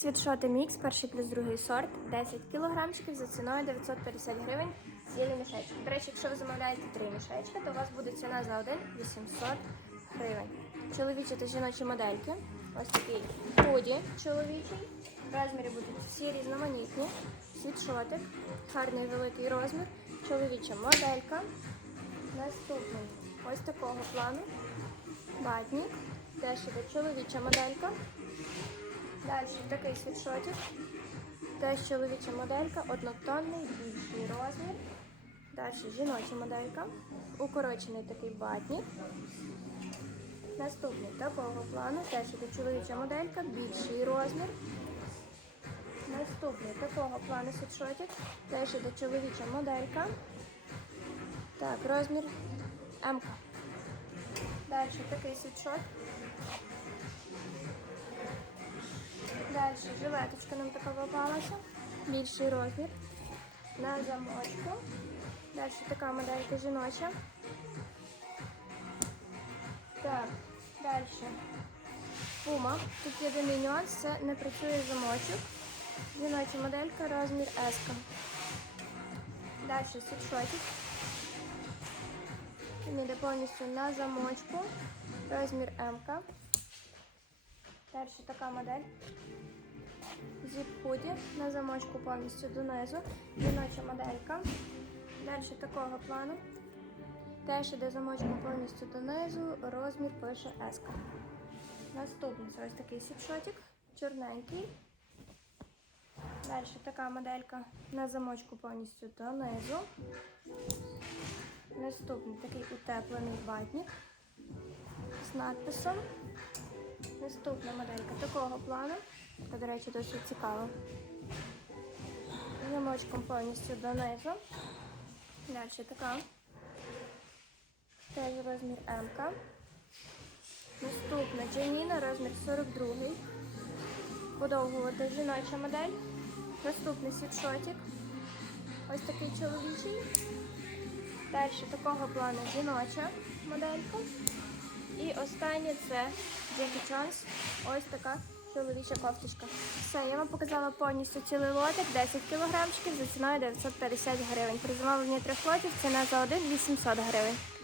Світшоти мікс, перший плюс другий сорт, 10 кілограмчиків за ціною 950 гривень. Цілі мішечки. До речі, якщо ви замовляєте три мішечки, то у вас буде ціна за один 800 гривень. Чоловічі та жіночі модельки. Ось такий худі чоловічий. Розміри будуть всі різноманітні. Світшотик, гарний великий розмір. Чоловіча моделька. Наступний ось такого плану. Батник. Теж іде чоловіча моделька. Далі такий світшотик. Теж чоловіча моделька, однотонний, більший розмір. Далі жіноча моделька. Укорочений такий батник. Наступний такого плану. Теж іде чоловіча моделька, більший розмір. Наступний такого плану світшотик. Теж іде чоловіча моделька. Так, розмір М. Далі такий світшот. Далі жилеточка нам така попалася. Більший розмір. На замочку. Далі така моделька жіноча. Так, далі. Пума. Тут єдиний нюанс, це не працює замочок. Жіноча моделька, розмір S. Далі світшотик. Він йде повністю на замочку. Розмір М. Далі така модель. Зіп худі на замочку повністю донизу. Жіноча моделька. Далі такого плану. Теж іде замочку повністю донизу. Розмір пише S. Наступний це ось такий сіпшотик, чорненький. Далі така моделька на замочку повністю донизу. Наступний такий утеплений ватник з надписом. Наступна моделька такого плану. Це, до речі, досить цікаво. Замочком повністю донизу. Далі така. Теж розмір М. Наступна Джаніна, розмір 42. Подовгувати жіноча модель. Наступний світшотик. Ось такий чоловічий. Далі такого плану жіноча моделька. І останнє це Джекі Джонс. Ось така чоловіча кофточка. Все, я вам показала повністю цілий лотик, 10 кілограмчиків за ціною 950 гривень. При замовленні трьох лотів ціна за один 800 гривень.